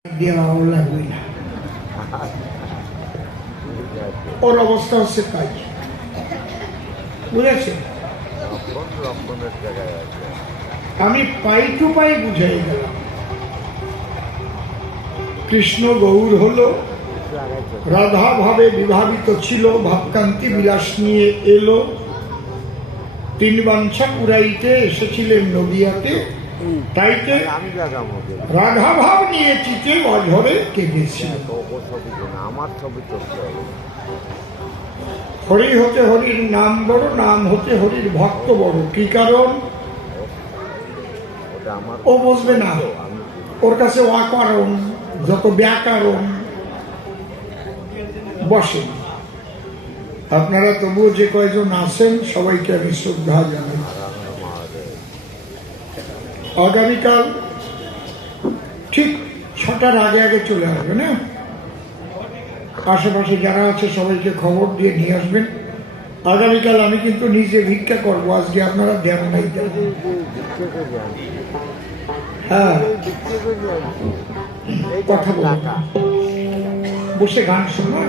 লাগবে না, ওর অবস্থা হচ্ছে তাই, বুঝেছে? আমি পাই টু পাই বুঝাই গেলাম। কৃষ্ণ গৌর হলো, রাধা ভাবে বিভাবিত ছিল, ভাবকান্তি বিলাস নিয়ে এলো, তিন বাঞ্ছা পুরাইতে এসেছিলেন নদিয়াতে, তাইতে রাধা ভাব নিয়ে চিতে অঝরে কেঁদেছিল। হরি হতে হরির নাম বড়, নাম হতে হরির ভক্ত বড়। কি কারণ? ও বুঝবে না, ওর কাছে অকারণ যত ব্যাকরণ বসে। আপনারা তবুও যে কয়জন আছেন সবাইকে আমি শ্রদ্ধা জানাই। আগামীকাল ঠিক 6টার আগে আগে চলে আসবে না? আশেপাশে যারা আছে সবাইকে খবর দিয়ে নিয়ে আসবেন। আগামীকাল আমি কিন্তু নিজে ভিক্ষা করবো, আজকে আপনারা দেন নাই। হ্যাঁ, কথা বল, বসে গান শোনা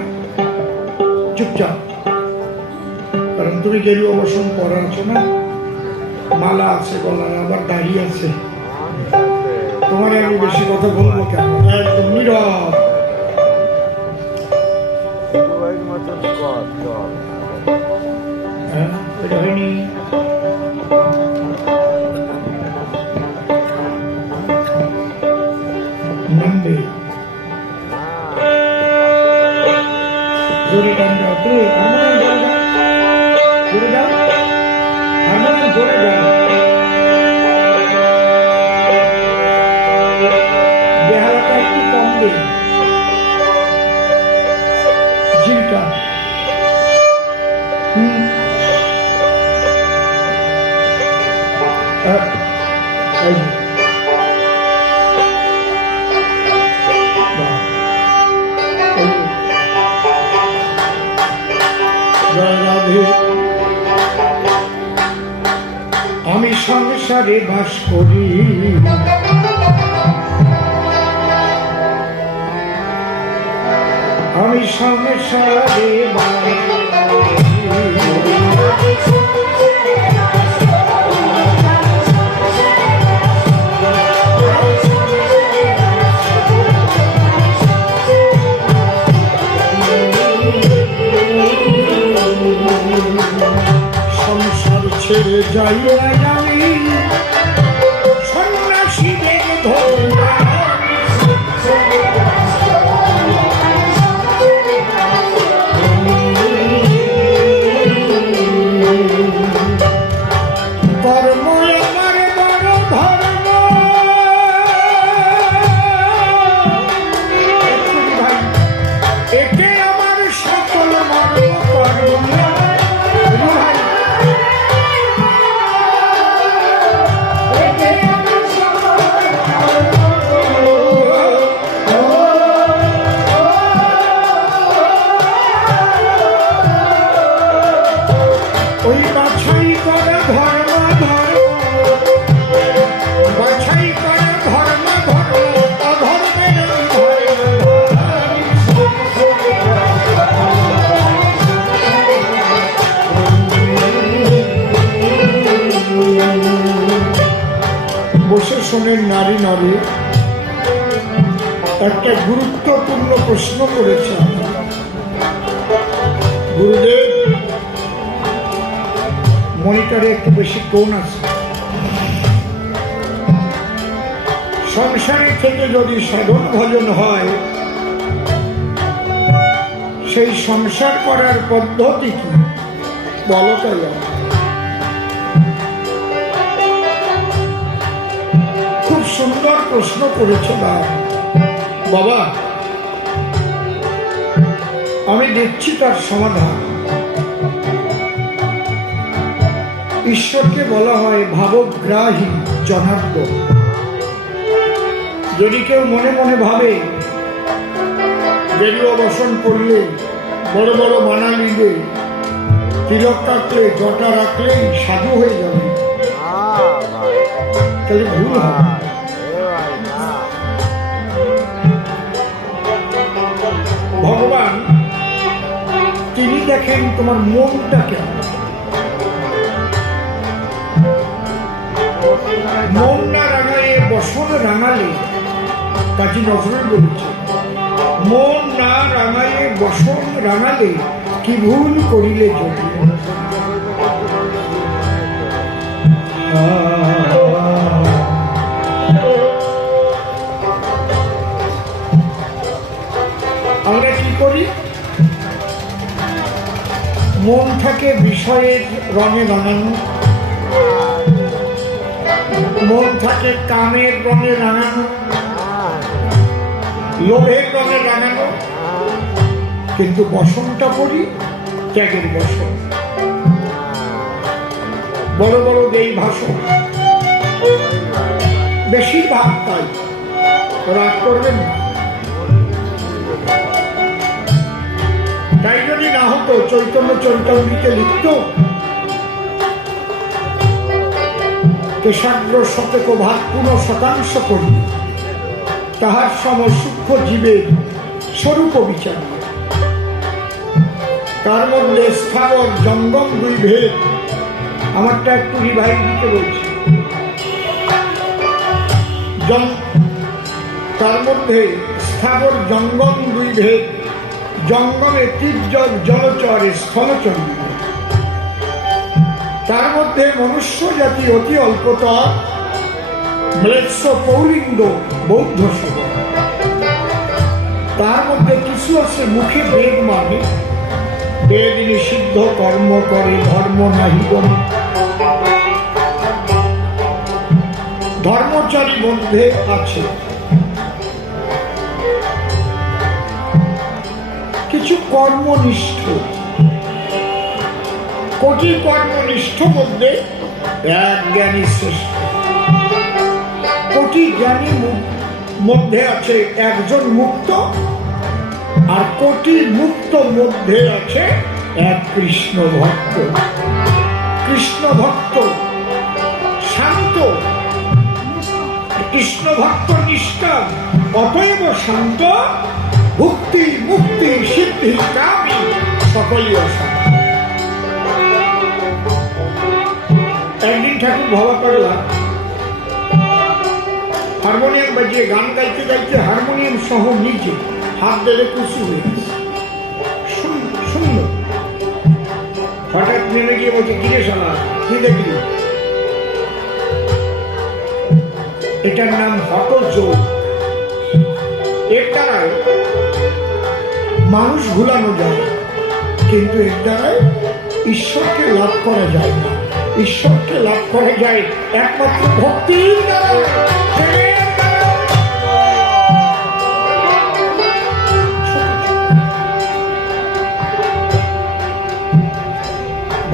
চুপচাপ, কারণ তুমি গেরুয়া বসন পরা আছো না, মালা আছে গলায়, আবার দাড়ি আছে, তোমার আমি বেশি কথা বলবো কেন? একদম নীরব। হ্যাঁ, এটা হয়নি। নামবে জোরে টান দাও, তুই জোরে দাও, জোরে দাও। বেহালাটা একটু কম দে, জিলটা আমি সংসারে বাস করি, আমি সংসারে বাস সংসার ছেড়ে যাই আমি সন্ন্যাসীদের ধরা, কর্ম আমার বড় ধর্ম, একে আমার সকল মর্ম কর্ম। বসে শোনেন নারী নরে, একটা গুরুত্বপূর্ণ প্রশ্ন করেছে গুরুদেব। মনিটরে একটু বেশি কোণ আছে। সংসারে থেকে যদি সাধন ভজন হয়, সেই সংসার করার পদ্ধতি কি বলো? তাই খুব সুন্দর প্রশ্ন করেছে বাবা, আমি দেখছি তার সমাধান। ঈশ্বরকে বলা হয় ভাবগ্রাহী জনার্দন। যদি কেউ মনে মনে ভাবে গেরুয়া বসন করলে, বড় বড় মালা নিলে, তিলক কাটলে, জটা রাখলেই সাধু হয়ে যাবে, তাহলে ভুল হবে। দেখেন তোমার মনটা কেমন। মন না রাঙালে বসন রাঙালে, কাজী নজরুল বলেছে, মন না রাঙালে বসন রাঙালে কি ভুল করিলে যদি। আমরা কি করি? মন থাকে বিষয়ের রঙে রাঙানো, মন থাকে কামের রঙে রাঙানো, লোভের রঙে রাঙানো, কিন্তু বসনটা পড়ি ত্যাগের বসন। বড় বড় দেই ভাষণ, বেশিরভাগ তাই, রাগ করবেন না। তাই যদি না হতো চৈতন্য চরিতামৃতে লিখত, কেশাগ্র শতক ভাগ পুনঃ শতাংশ করি, তাহার সম সূক্ষ্ম জীবের স্বরূপ বিচার। তার মধ্যে স্থাবর জঙ্গম দুই ভেদ। আমারটা একটু রিভাইভ দিতে বলছি। তার মধ্যে স্থাবর জঙ্গম দুই ভেদ, জঙ্গমে তীর্যক জলচরে স্থলচর। তার মধ্যে মনুষ্য জাতি অতি অল্পতর, ম্লেচ্ছ পৌলিঙ্গ বৌদ্ধ সব। তার মধ্যে কিছু আছে মুখে বেদ মানে, বেদ নিষিদ্ধ কর্ম করে ধর্ম নাহি বনে। ধর্মচারী মধ্যে আছে কিছু কর্মনিষ্ঠ। কোটি কর্মনিষ্ঠ মধ্যে এক জ্ঞানী শ্রেষ্ঠ। কোটি জ্ঞানী মধ্যে আছে একজন মুক্ত, আর কোটি মুক্ত মধ্যে আছে এক কৃষ্ণ ভক্ত। কৃষ্ণ ভক্ত শান্ত, কৃষ্ণ ভক্ত নিষ্ঠা, অতএব শান্ত। ভক্তি মুক্তি সিদ্ধি কামী সকলই অশান্ত। একদিন ঠাকুর ভবা পাগলা হারমোনিয়াম বাজিয়ে গান গাইতে গাইতে হারমোনিয়াম সহ নিচে হাত ধরে কুসু হয়ে গেছে, শূন্য। হঠাৎ নেমে গিয়ে বলছে, কিরে শালা কি দেখলি? এটার নাম হঠযোগ। এর দ্বারায় মানুষ ভুলানো যায়, কিন্তু এর দ্বারায় ঈশ্বরকে লাভ করা যায় না। ঈশ্বরকে লাভ করা যায় একমাত্র ভক্তির দ্বারা।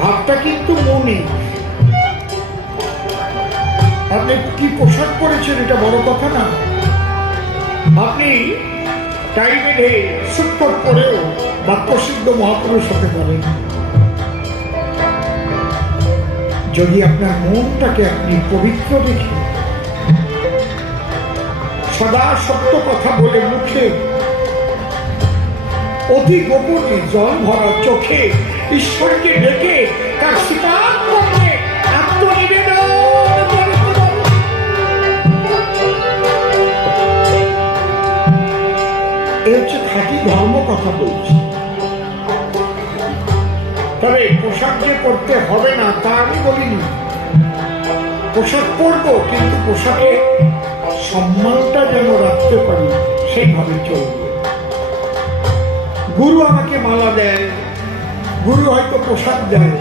ভাবটা কিন্তু মনে। আপনি কি পোশাক পরেছেন এটা বড় কথা না। আপনি টাই বেঁধে সুটকট পরেও বাক্যসিদ্ধ মহাপুরুষ হতে পারেন, যদি আপনার মনটাকে আপনি পবিত্র রেখে সদা সত্য কথা বলে মুখে, অতি গোপনে জল ভরা চোখে ঈশ্বরকে ডেকে তার স্বীকার করতে আত্মনিবেদন করতে পারেন। এ হচ্ছে খাঁটি ধর্ম কথা বলছি। তবে পোশাক যে করতে হবে না তা আমি বলিনি। পোশাক পরবো, কিন্তু পোশাকে সম্মানটা যেন রাখতে পারি সেইভাবে চলবে। গুরু আমাকে মালা দেয়, গুরু হয়তো পোশাক দেয়,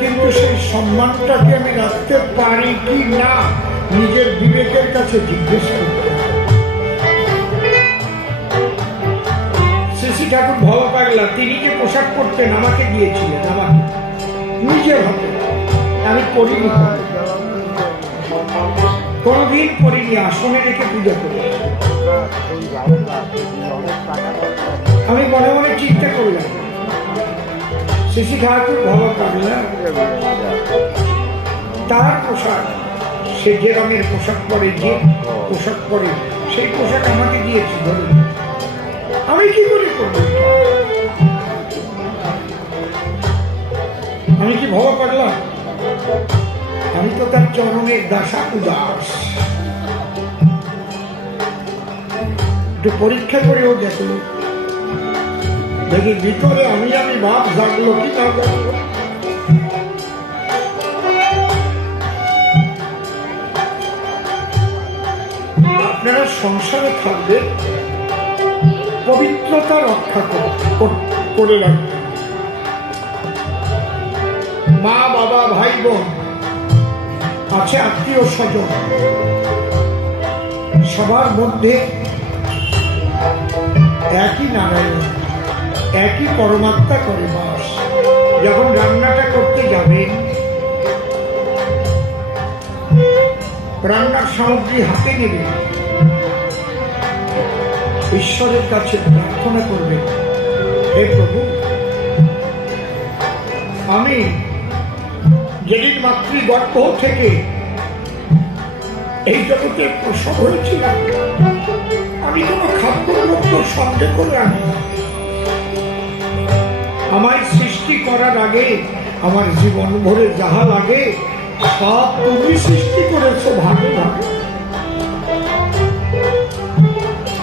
কিন্তু সেই সম্মানটাকে আমি রাখতে পারি কি না নিজের বিবেকের কাছে জিজ্ঞেস করতে। শ্রী ঠাকুর ভবা পাগলা তিনি যে পোশাক পরতেন আমাকে দিয়েছিলেন, আমাকে নিজের হাতে। আমি পরিনি, কোনদিন পরিনি, আসনে রেখে পূজা করি। আমি মনে মনে চিন্তা করলাম, শ্রী ঠাকুর ভবা পাগলা তার পোশাক, সে যে রঙের পোশাক পরে, যে পোশাক পরে, সেই পোশাক আমাকে দিয়েছি। ধরে আমি কি করে করবো? কি ভবা পারলাম? আমি তো তার চরণের দাসা উদাস। একটু পরীক্ষা করেও দেখলো, দেখি ভিতরে আমি ভাব জাগলো কি না জাগলো। আপনারা সংসারে থাকবে, পবিত্রতা রক্ষা করে রাখবেন। মা বাবা ভাই বোন আছে, আত্মীয় স্বজন, সবার মধ্যে একই নারায়ণ, একই পরমাত্মা করে বাস। যখন রান্নাটা করতে যাবেন, রান্নার সামগ্রী হাতে নেবেন, ঈশ্বরের কাছে প্রার্থনা করবেন, হে প্রভু, আমি যেদিন মাতৃগর্ভ থেকে এই জগতে প্রসব হয়েছিলাম, আমি কোন খাদ্যদ্রব্য সন্দেহ করে আনি। আমার সৃষ্টি করার আগে, আমার জীবন ভরে যাহা লাগে সব তুমি সৃষ্টি করেছো ভাগে ভাগে।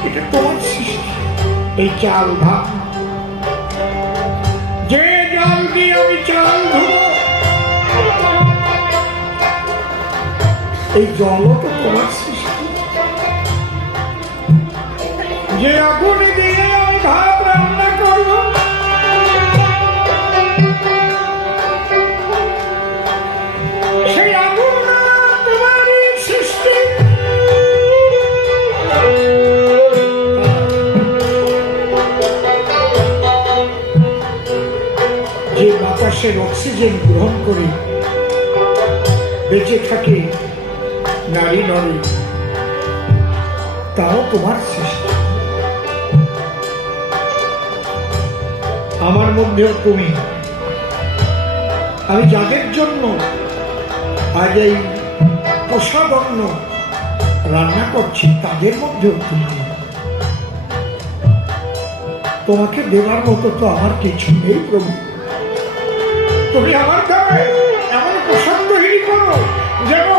এটা তোমার সৃষ্টি। এই চাল ভাত, যে জল দিয়ে আমি চাল ধুবো, এই জলও তো তোমার সৃষ্টি। যে আগুন দিয়ে আমি ভাত রান্না করবো, সেই আগুন তোমারই সৃষ্টি। যে বাতাসের অক্সিজেন গ্রহণ করে বেঁচে থাকে নারী নরে, তাও তোমার সৃষ্টি। আমার মধ্যেও তুমি। আমি যাদের জন্য আজ এই প্রসাদন্ন রান্না করছি, তাদের মধ্যেও তুমি। তোমাকে দেওয়ার মতো তো আমার কিছু নেই প্রভু। তুমি আমার দ্বারা এমন প্রসাদ তৈরি করো যেন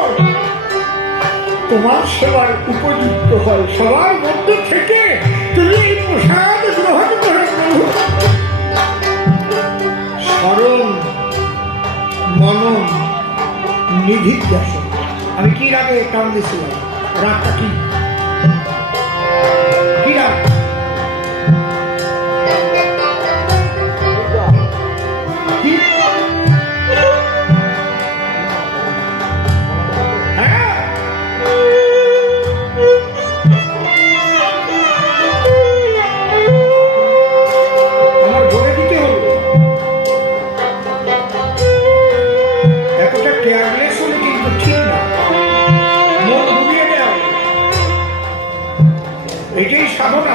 তোমার সেবার উপযুক্ত হয়। সবার মধ্যে থেকে তুমি এই প্রসাদ গ্রহণ করে প্রভু। স্মরণ মনন নিধিধ্যাসন। আমি কি রাগে টান দিয়েছিলাম? রাগটা কি রাগ? এটাই সাধনা।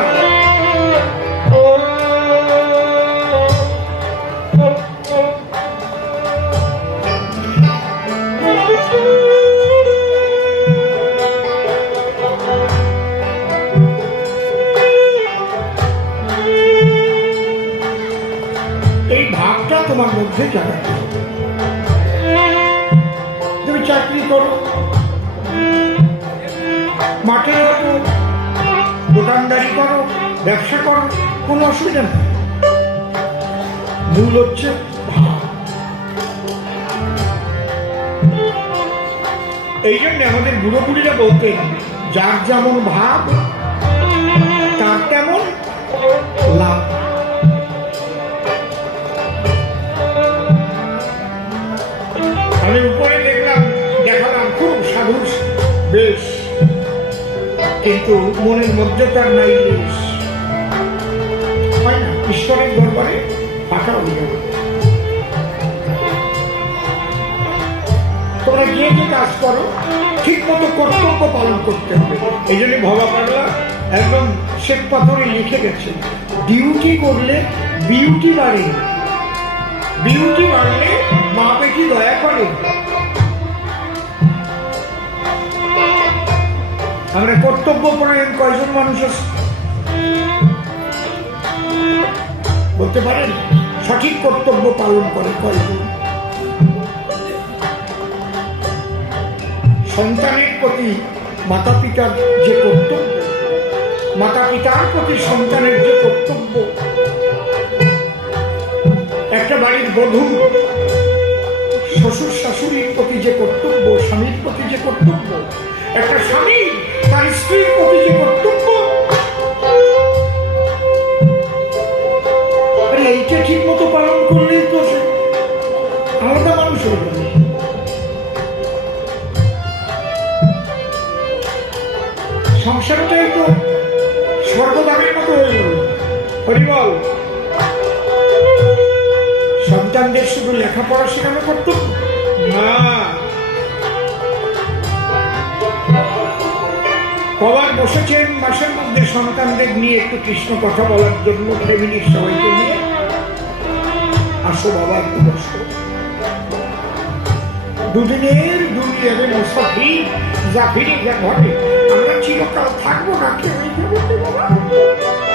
এই ভাবটা তোমার মধ্যে জাগাতে হবে। তুমি চাকরি করো, মাঠে যাবো, দোকানদারি করো, ব্যবসা করো, কোনো অসুবিধা নেই। মূল হচ্ছে ভাব। এই জন্য আমাদের বুড়ো বুড়িরা বলতেন, যার যেমন ভাব তার তেমন লাভ। আমি উপরে দেখালাম খুব সাধু বেশ, কিন্তু মনের মধ্যে তার নাই বেশ। হয় না, ঈশ্বরের দরবারে ফাঁকা হয়ে যাবে। তোমরা যে কাজ করো ঠিক মতো কর্তব্য পালন করতে হবে। এই জন্য ভবা পাগলা একদম শ্বেত পাথরে লিখে গেছে, ডিউটি করলে বিউটি বাড়ে, বিউটি বাড়লে মা বেটি দয়া করে। আমরা কর্তব্য পরায়ণ কয়জন মানুষ আছে বলতে পারেন? সঠিক কর্তব্য পালন করে কয়জন? সন্তানের প্রতি মাতা পিতার যে কর্তব্য, মাতা পিতার প্রতি সন্তানের যে কর্তব্য, একটা বাড়ির বধূ শ্বশুর শাশুড়ির প্রতি যে কর্তব্য, স্বামীর প্রতি যে কর্তব্য, একটা স্বামী তার স্ত্রীর প্রতি যে কর্তব্য, এইটা ঠিক মতো পালন করলেই তো আলাদা মানুষ হয়ে যাবে। সংসারটাই তো স্বর্গদানের মতো হয়ে গেল। হরিবল। সন্তানদের শুধু লেখাপড়া শেখানো কর্তব্য না, কবার বসেছেন মাসের মধ্যে সন্তানদের নিয়ে একটু কৃষ্ণ কথা বলার জন্য ফ্যামিলির সবাইকে নিয়ে? আসো বাবা, একটু বসো। দুদিনের দুনিয়ারে মুসাফির জাফিরে যা ঘটে, আমরা চিরকাল থাকবো না, কেউ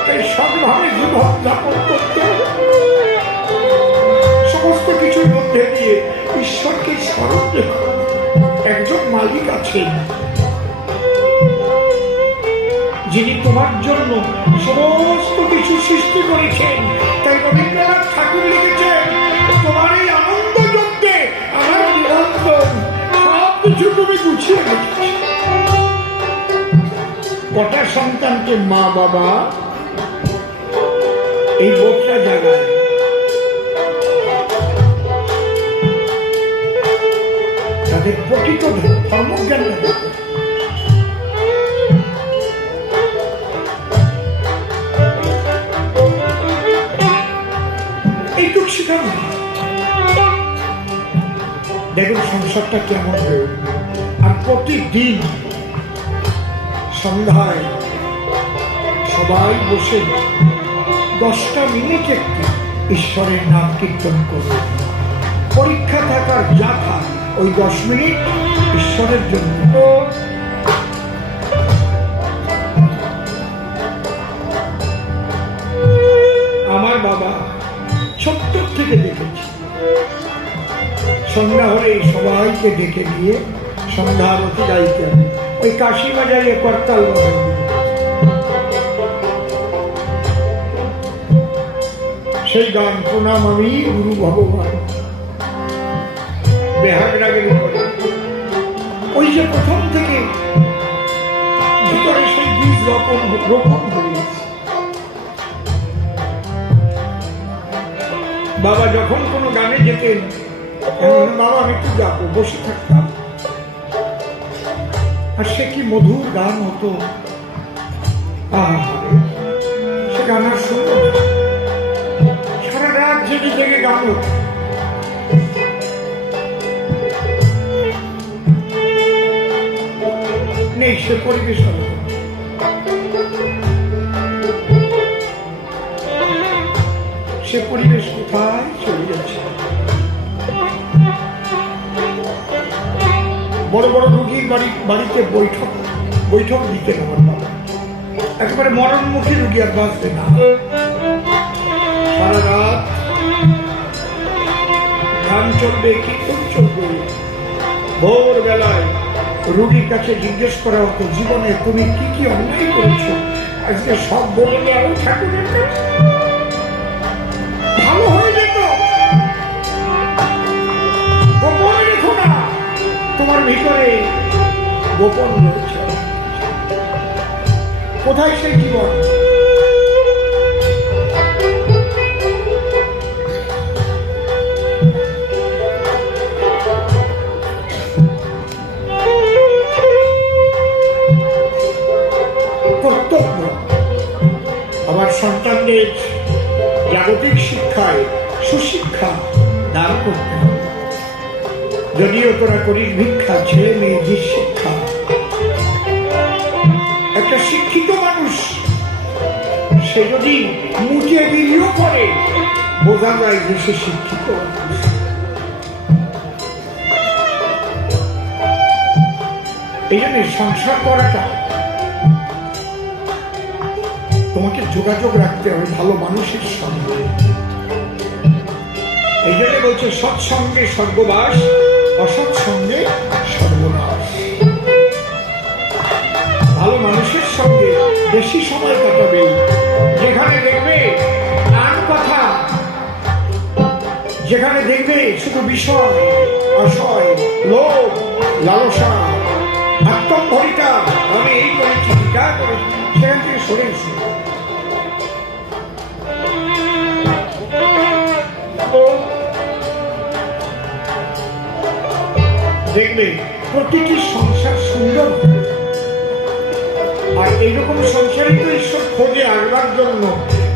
তাই সবভাবে জীবন যাপন করতে হবে। সমস্ত কিছুর মধ্যে দিয়ে ঈশ্বরকে স্মরণ রেখো। একজন মালিক আছেন যিনি তোমার জন্য সমস্ত কিছু সৃষ্টি করেছেন। তাই রবীন্দ্রনাথ ঠাকুর লিখেছেন, তোমার এই আনন্দ যজ্ঞে আমার নিরন্তর সব কিছু তুমি গুছিয়ে রেখেছ। কটা সন্তানকে মা বাবা এই বোধটা জাগায়। তাদের প্রকৃত ধর্মজ্ঞানটা দেখো। এইটুক শিখানো। দেখুন সংসারটা কেমন হয়ে উঠবে। আর প্রতিদিন সন্ধ্যায় সবাই বসে 10টা মিনিট একটু ঈশ্বরের নাম কীর্তন করবে। পরীক্ষা থাকার যা থাক, ওই 10 মিনিট ঈশ্বরের জন্য। আমার বাবা ছোট্ট থেকে দেখেছি, সন্ধ্যা হলে সবাইকে ডেকে দিয়ে সন্ধ্যা আরতি গাইতে হবে। ওই কাশি বাজাইয়ে করতাল বাজাই, সেই গান প্রণাম আমি গুরু ভগবান, বেহাগ রাগের উপরে। ওই যে প্রথম থেকে ভিতরে সেই বীজ রোপণ হয়েছে। বাবা যখন কোনো গানে যেতেন, বাবা আমি একটু যাবো, বসে থাকতাম। আর সে কি মধুর গান হতো, সে গানার শুনল, সারা রাত জেগে জেগে গান হতো। নেই সে পরিবেশ হতো। সে পরিবেশ কোথায় চলে যাচ্ছে? বড় বড় রোগীর বাড়িতে বৈঠক দিতেন আমার বাবা। একেবারে মরণমুখী রোগী আর বাঁচবে না। সারা রাত গান চলবে, কীর্তন চলবে। ভোর বেলায় রোগীর কাছে জিজ্ঞেস করা হতো, জীবনে তুমি কি কি অন্যায় করেছো, আজকে সব বলে দেওয়া ঠাকুরের কাছে। ভালো হয়ে যেত। গোপন রেখো না, তোমার ভিতরে গোপন রয়েছে। কোথায় সেই জীবন? কর্তব্য। আমার সন্তানদের জাগতিক শিক্ষায় সুশিক্ষা দান করতে হবে। যদিও তোরা করিস ভিক্ষা, ছেলে মেয়েদের শিক্ষা। একটা শিক্ষিত মানুষ সে যদি মুখে বিলিও করে, বোঝা যায় যে সে শিক্ষিত। এই জন্য সংসার করাটা তোমাকে যোগাযোগ রাখতে হবে ভালো মানুষের সঙ্গে। এই জন্য বলছে সৎসঙ্গে স্বর্গবাস, অসৎসঙ্গে সর্বনাশ। ভালো মানুষের সঙ্গে বেশি সময় কাটাবে, যেখানে দেখবে আর কথা, যেখানে দেখবে শুধু বিষয়, আশয়, লোভ, লালসা, আত্মম্ভরিতা, আমি এই করেছি, তা করেছি, সেখান থেকে সরে এসে দেখবে প্রতিটি সংসার সুন্দর। আর এইরকম সংসারিত ঈশ্বর খোঁজে আসবার জন্য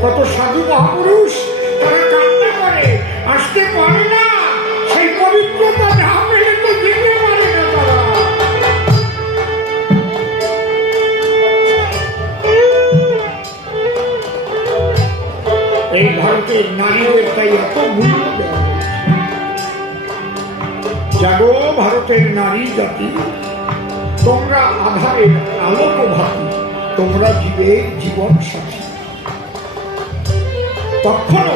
কত সাধু মহাপুরুষ তারা কান্না করে, আসতে পারে না, সেই পবিত্রতা না পেলে তো যেতে পারে না তারা। এই ভারতের নারীদের তাই এত মূল্য দেওয়া হয়েছে। জাগো ভারতের নারী জাতি, তোমরা আধারের আলোক ভাতি, তোমরা জীবের জীবন সাথী। কখনো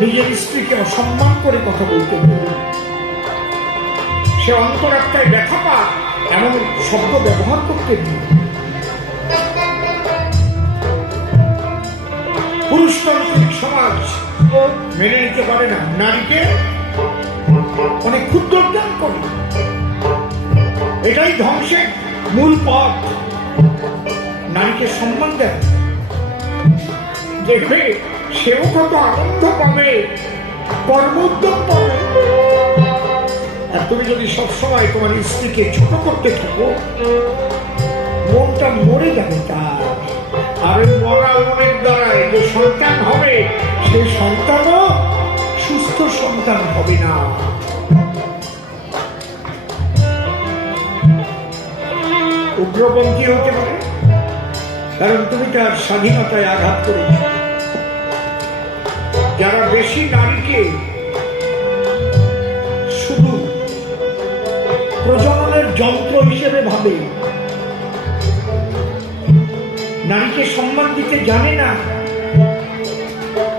নিজের স্ত্রীকে অসম্মান করে কথা বলতে পারে, সে অন্তরাত্মায় ব্যথা পায় এমন শব্দ ব্যবহার করতে পারে। পুরুষতান্ত্রিক সমাজ মেনে নিতে পারে না, নারীকে অনেক ক্ষুদ্র জ্ঞান করে। এটাই ধ্বংসের মূল পথ। নারীকে সম্মান দেয়, দেখবে সেও কত আনন্দ পাবে, কর্মোদ্যম পাবে। আর তুমি যদি সবসময় তোমার স্ত্রীকে ছোট করতে থাকো, মনটা মরে যাবে তার। আর মরা মনের দ্বারা যে সন্তান হবে, সেই সন্তানও সুস্থ সন্তান হবে না। উগ্রপন্থী হতে পারে, কারণ তুমি তার স্বাধীনতায় আঘাত করেছ। যারা বেশি নারীকে শুধু প্রজননের যন্ত্র হিসেবে ভাবে, নারীকে সম্মান দিতে জানে না,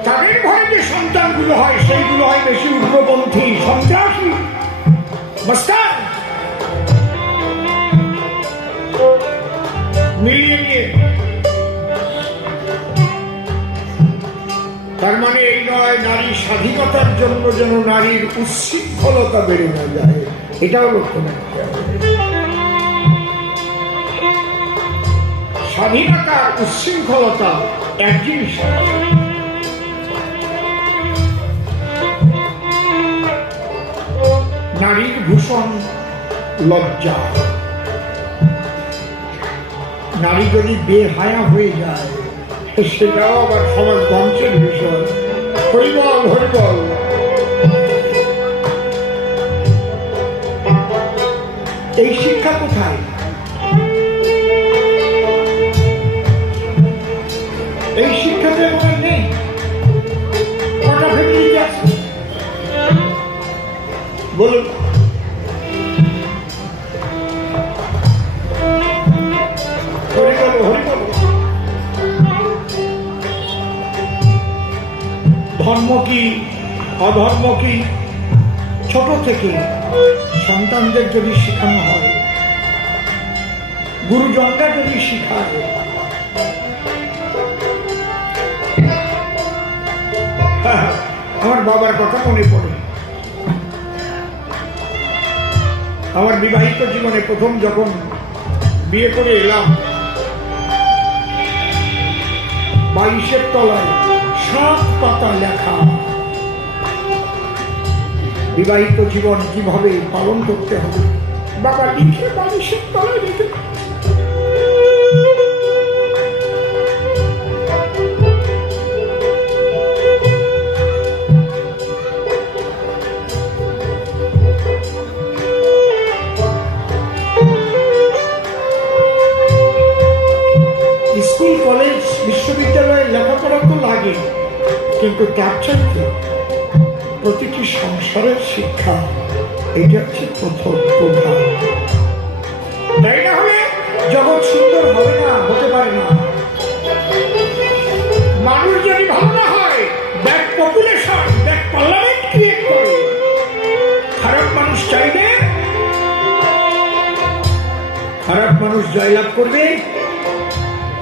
তাদের ঘরে যে সন্তানগুলো হয় সেইগুলো হয় বেশি উগ্রপন্থী, সন্ত্রাসী, মাস্টার। মিলিয়ে নিয়ে তার মানে এই নয় নারী স্বাধীনতার জন্য যেন নারীর উচ্ছৃঙ্খলতা বেড়ে না যায়, এটাও লক্ষ্য রাখতে হবে। স্বাধীনতা উচ্ছৃঙ্খলতা এক জিনিস। নারীর ভূষণ লজ্জা। নারী যদি বেহায়া হয়ে যায়, সেটাও আবার সমাজ ধ্বংসের বিষয়। হরিবল হরিবল। এই শিক্ষা কোথায়? এই শিক্ষাতে মনে নেই। কটা ফ্যামিলিতে আছে বলুন? হরিবল হরিবল। ধর্ম কি অধর্ম কি ছোট থেকে সন্তানদের যদি শেখানো হয়, গুরুজনরা যদি শিখায়, আমার বাবার কথা মনে পড়ে। আমার বিবাহিত জীবনে প্রথম যখন বিয়ে করে এলাম, 22-এর তলায় 7 পাতা লেখা বিবাহিত জীবন কিভাবে পালন করতে হবে। বাবা লিখে 22-এর তলায় লিখে। স্কুল কলেজ বিশ্ববিদ্যালয়ে লেখাপড়া তো লাগে, কিন্তু তার চাইতে প্রতিটি সংসারের শিক্ষা এটা হচ্ছে প্রথম প্রধান। তাই না হলে জগৎ সুন্দর হবে না, হতে পারে না। মানুষ যদি ভালো না হয়, bad population, bad parliament create করে। খারাপ মানুষ চাইলে খারাপ মানুষ জয়লাভ করবে,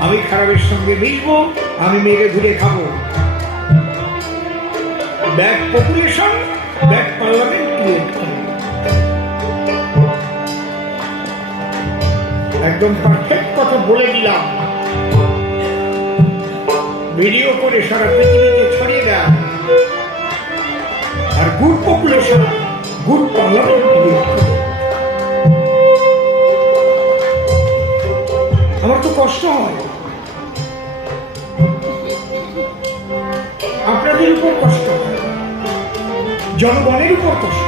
আমি খারাপের সঙ্গে মিশবো, আমি মেরে ঘুরে খাবো। Bad population, bad parliament create করবো। একদম পারফেক্ট কথা বলে দিলাম, ভিডিও করে সারা পৃথিবীতে ছড়িয়ে দেয়। আর good population, good parliament create করবে। আমার তো কষ্ট হয়, আপনাদের উপর কষ্ট হয়, জনগণের উপর কষ্ট।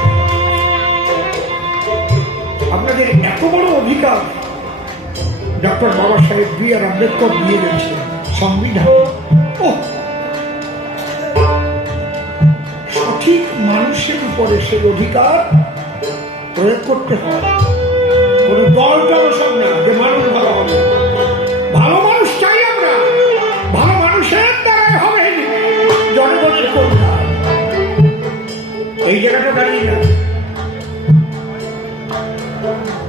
আপনাদের এত বড় অধিকার ডক্টর বাবা সাহেব বি.আর. আম্বেদকর দিয়ে গেছে সংবিধান। সঠিক মানুষের উপরে সেই অধিকার প্রয়োগ করতে হয়। কোন দল জনসব না যে মানুষ ভালো হবে। ভালো মানুষ চাই আমরা, ভালো মানুষের দ্বারাই হবে জনগণের কল্যাণ। এই জায়গাটা দাঁড়িয়ে না।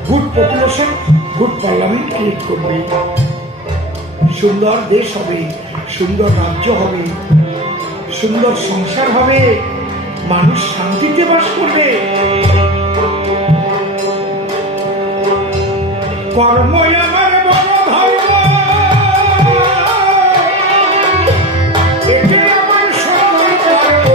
Good population, good parliament create করবে, সুন্দর দেশ হবে, সুন্দর রাজ্য হবে, সুন্দর সংসার হবে, মানুষ শান্তিতে বাস করবে। কর্মই আমার বড় ধর্ম, এটাই আমার সকল কর্ম।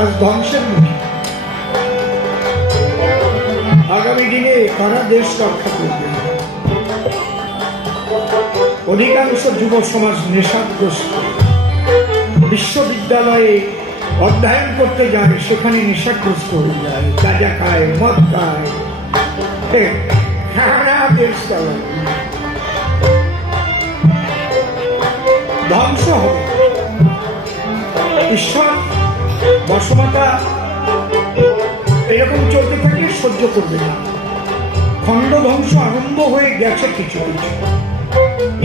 আজ ধ্বংসের মুখে। আগামী দিনে কারা দেশ রক্ষা করবে? অধিকাংশ যুব সমাজ নেশাগ্রস্ত। বিশ্ববিদ্যালয়ে অধ্যয়ন করতে যায়, সেখানে নেশাগ্রস্ত হয়ে যায়, গাঁজা খায়, মদ খায়, সারা দেশ ধ্বংস হবে। ঈশ্বর বর্ষমাতা এরকম চলতে থাকলে সহ্য করবে না। খণ্ড ধ্বংস আরম্ভ হয়ে গেছে কিছু কিছু,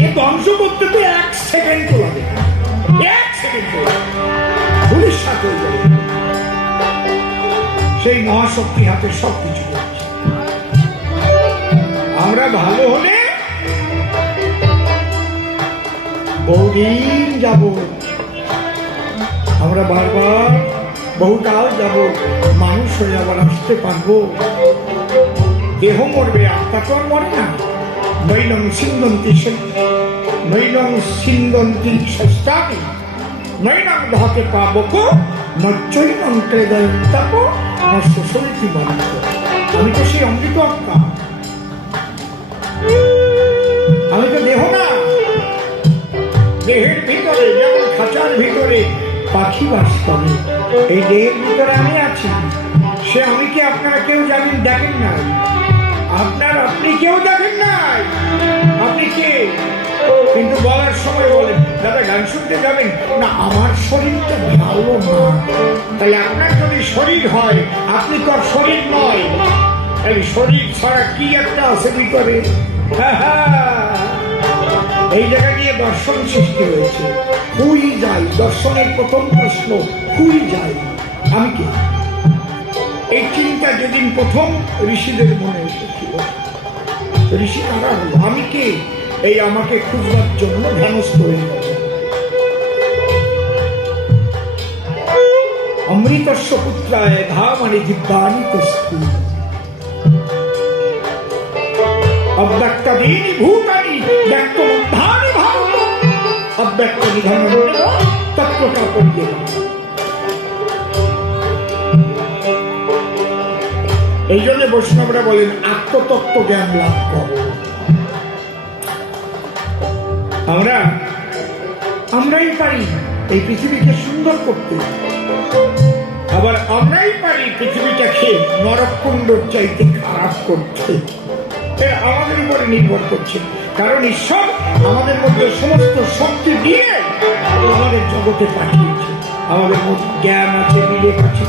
এ ধ্বংস করতে তো 1 সেকেন্ড লাগে না, 1 সেকেন্ড পুলিশ সাথে হয়ে যাবে। সেই মহাশক্তি হাতে সবকিছু করছে। আমরা ভালো হলে বহুদিন যাব, আমরা বারবার বহুকাল যাব, মানুষ হয়ে আবার আসতে পারবো। দেহ মরবে, আত্মা তো আর মরে না। নৈনং সিন্দন্তি ষষ্ঠানি নৈনং দহতে পাবক নৈনং ক্লেদয়ন্তাপ নশ্বসরিতি বানিত। আমি তো সেই অমৃত আত্মা, আমি তো দেহ না। দেহের ভিতরে যেমন খাঁচার ভিতরে পাখি বাস করে, এই দেহের ভিতরে আমি আছি। সে আমি কি আপনারা কেউ জানেন? দেখেন নাই আপনি কেউ দেখেন নাই। আপনি কে? কিন্তু বলার সময় বলেন, দাদা গান শুনতে যাবেন না, আমার শরীরটা ভালো না। তাহলে আপনার যদি শরীর হয়, আপনি তো আর শরীর নয়। এই শরীর ছাড়া কি একটা আছে ভিতরে। এই জায়গা নিয়ে দর্শন সৃষ্টি হয়েছে। হুই যাই, দর্শনের প্রথম প্রশ্ন হুই যাই, আমি কে? এই চিন্তা যেদিন প্রথম ঋষিদের মনে এসেছিল, ঋষি কারা হলো, আমি কে? এই আমাকে খুঁজবার জন্য ধ্যানস্থ হয়ে গেল। অমৃতস্য পুত্রায় ধামানি দিব্যানি তস্তু অব্যক্তাদীনি ভূতানি ব্যক্তমধ্যানি ভারত অব্যক্ত নিধনম তত্ত্বটা পড়িয়ে। এই জন্য বৈষ্ণবরা বলেন আত্মতত্ত্ব জ্ঞান লাভ করো। আমরাই পারি এই পৃথিবীকে সুন্দর করতে, আবার আমরাই পারি পৃথিবীটাকে নরককুণ্ডর চাইতে খারাপ করতে। আমাদের উপরে নির্ভর করছে, কারণ ঈশ্বর আমাদের মধ্যে সমস্ত শক্তি দিয়ে আমাদের জগতে পাঠিয়েছে। আমাদের মধ্যে জ্ঞান আছে, বিবেক আছে,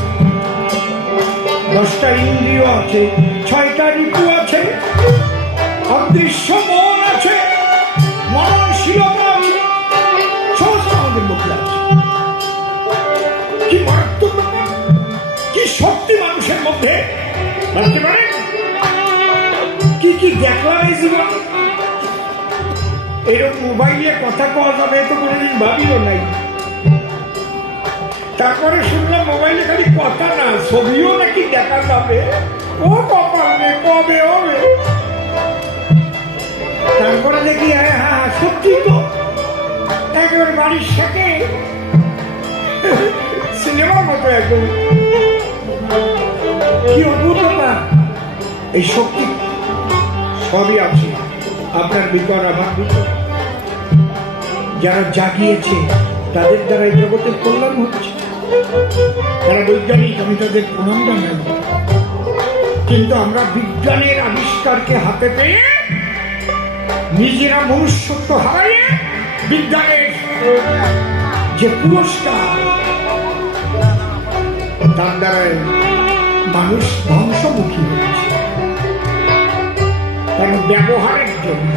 10টা ইন্দ্রিয় আছে, 6টা ঋতু আছে, অদৃশ্য মন আছে, মননশীলতা আছে, সমস্ত আমাদের মধ্যে আছে। কি মারাত্মক, কি শক্তি মানুষের মধ্যে! ভাবতে পারেন কি কি দেখলাম এই জীবন। এরকম মোবাইলে কথা কওয়া যাবে তো কোনোদিন ভাবিও নাই। তারপরে শুনলাম মোবাইলে খালি কথা না, ছবিও নাকি দেখা যাবে। ও কপালে কবে হবে? তারপরে দেখি হ্যাঁ সত্যি তো, একেবারে বাড়ির সাথে সিনেমার মতো একদম। কি অদ্ভুততা! এই শক্তি সবই আছে আপনার ভিতর, আমার ভিতর। যারা জাগিয়েছে তাদের দ্বারা এই জগতের কল্যাণ হচ্ছে। তারা বৈজ্ঞানিক, আমি তাদের প্রণাম জানাই। কিন্তু আমরা বিজ্ঞানের আবিষ্কারকে হাতে পেয়ে নিজেরা মনুষ্যত্ব হারিয়ে বিজ্ঞানের যে পুরস্কার, তার দ্বারাই মানুষ ধ্বংসমুখী হচ্ছে। কারণ ব্যবহারের জন্য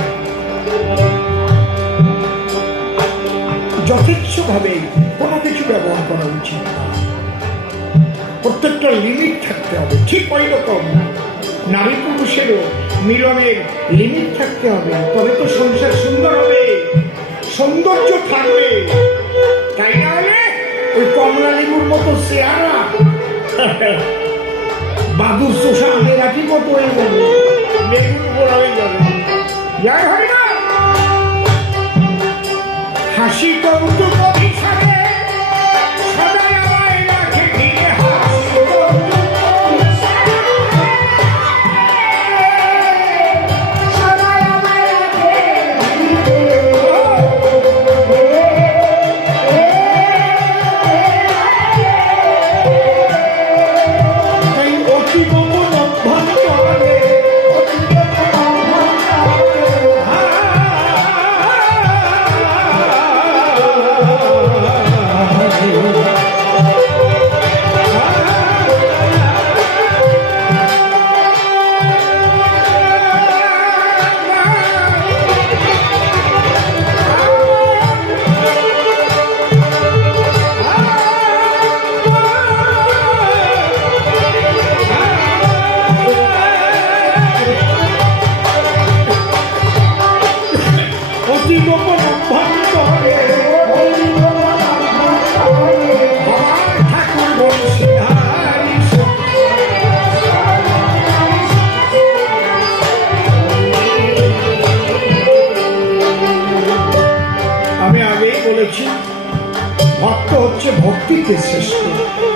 যথেচ্ছভাবে কোনো কিছু ব্যবহার করা উচিত। প্রত্যেকটা লিমিট থাকতে হবে। ঠিক ওই রকম নারী পুরুষেরও মিলনের লিমিট থাকতে হবে, তবে তো সংসার সুন্দর হবে, সৌন্দর্য থাকবে। তাই না হলে ওই কমলা লেবুর মতো চেহারা বাদুর চোষা আগে রাখি মতো হয়ে যাবে, বেগুন পোড়া হয়ে যাবে। যাই হয় না, হাসি কৌতুক অভিশাপে সদাই আমায় রাখে ঘিরে।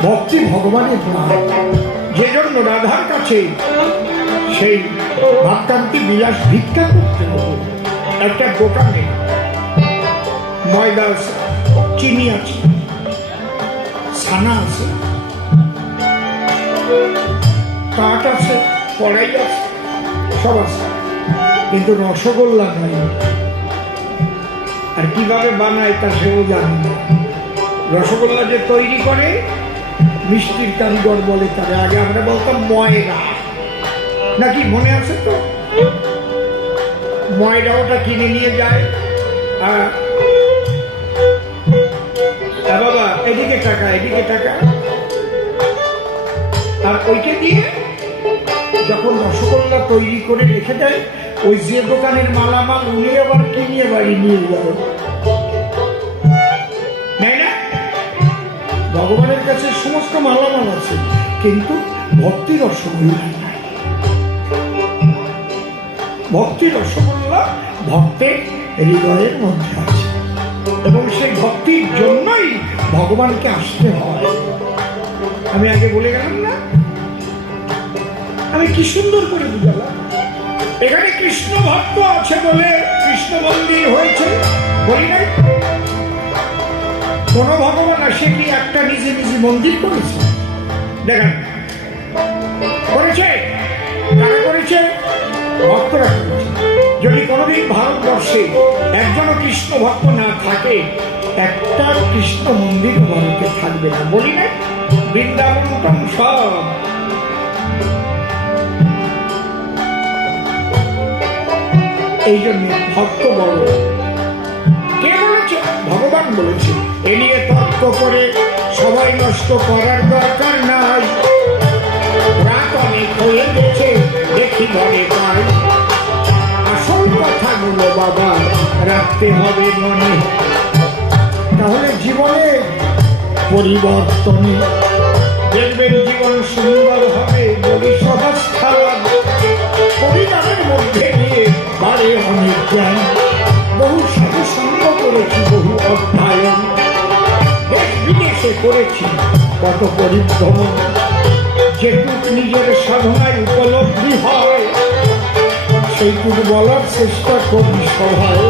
ভক্তি ভগবানের নাম, যে জন্য রাধার কাছে সেই ভাবকান্তি বিলাস ভিক্ষা করতে হতো। একটা দোকানে ময়দা আছে, চিনি আছে, ছানা আছে, কাঠ আছে, কড়াই আছে, সব আছে, কিন্তু রসগোল্লা নাই। আর কিভাবে বানায় তা সেও জানি না। রসগোল্লা যে তৈরি করে মিষ্টির কারিগর বলে তারা, আগে আমরা বলতাম ময়দা, নাকি মনে আছে তো? ময়দা ওটা কিনে নিয়ে যায়, বাবা এদিকে টাকা, এদিকে টাকা, আর ওইটা দিয়ে যখন রসগোল্লা তৈরি করে রেখে দেয়, ওই যে দোকানের মালামাল উনি আবার কিনে বাড়ি নিয়ে যায়। ভগবানের কাছে সমস্ত মালামাল আছে, কিন্তু ভক্তি রসগোল্লা নাই। ভক্তি রসগোল্লা ভক্তের হৃদয়ের মধ্যে আছে, এবং সেই ভক্তির জন্যই ভগবানকে আসতে হয়। আমি আগে বলে গেলাম না, আমি কি সুন্দর করে বুঝালাম। এখানে কৃষ্ণ ভক্ত আছে বলে কৃষ্ণ মন্দির হয়েছে, বলি নাই? কোন ভগবান আসে কি একটা নিজে নিজে মন্দির করেছে? দেখেন, করেছে কারা করেছে? ভক্তরা করেছে। যদি কোনোদিন ভারতবর্ষে একজনও কৃষ্ণ ভক্ত না থাকে, একটা কৃষ্ণ মন্দির ভারতে থাকবে না, বলি না? বৃন্দাবন সব। এই জন্য ভক্ত বড়। কে বলেছে? ভগবান বলেছে। এ নিয়ে তর্ক করে সবাই নষ্ট করার দরকার নাই। রাত অনেক হয়ে গেছে, দেখি ঘরে পাই। আসল কথাগুলো বাবা রাখতে হবে মনে, তাহলে জীবনে পরিবর্তনে দেখবেন জীবন সুন্দর হবে। বলি সহস্থা পরিবারের মধ্যে নিয়ে বাড়ে অনেক জ্ঞান। বহু সাধু সঙ্গ করেছি, বহু অধ্যয়ন, দেশ বিদেশে করেছি কত পরিভ্রমণ। যেটুক নিজের সাধনায় উপলব্ধি হয়, সেইটুকু বলার চেষ্টা করি সভায়।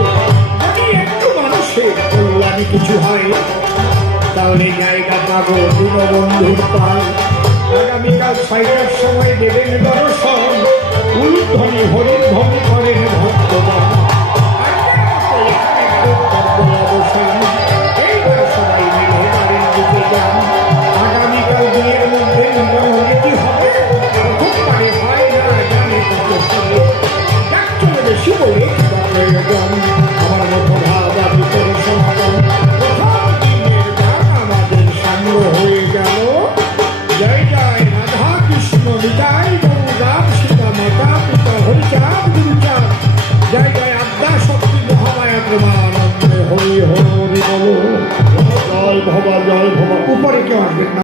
যদি একটু মানুষের কল্যাণে কিছু হয়, তাহলে জায়গা পাবো দীনবন্ধুর পায়। আগামীকাল 6টার সময় দেবেন দর্শন। উলুধ্বনি হরিধ্বনি করেন ভক্তগণ। এইবার সবাই মিলে বাড়ির দিকে যান। আগামীকাল দিনের মধ্যে কি হবে? প্রথমবারে হয় না, জানে কত সবে। যাক চলে বেশি বলে প্রয়োজন। আমার মতো ভাব আমি করে সমাগম। প্রথম দিনের গান আমাদের সাঙ্গ হয়ে গেল। জয় জয় রাধা কৃষ্ণ নিতাই গৌরাম সীতা মাতা পিতা হরিচাঁদ গুরুচাঁদ। জয় জয় আদ্যা শক্তি মহামায়া প্রমানন্দ হরি হরি বলো। জয় ভবা জয় ভবা। উপরে কেউ আসবেন না।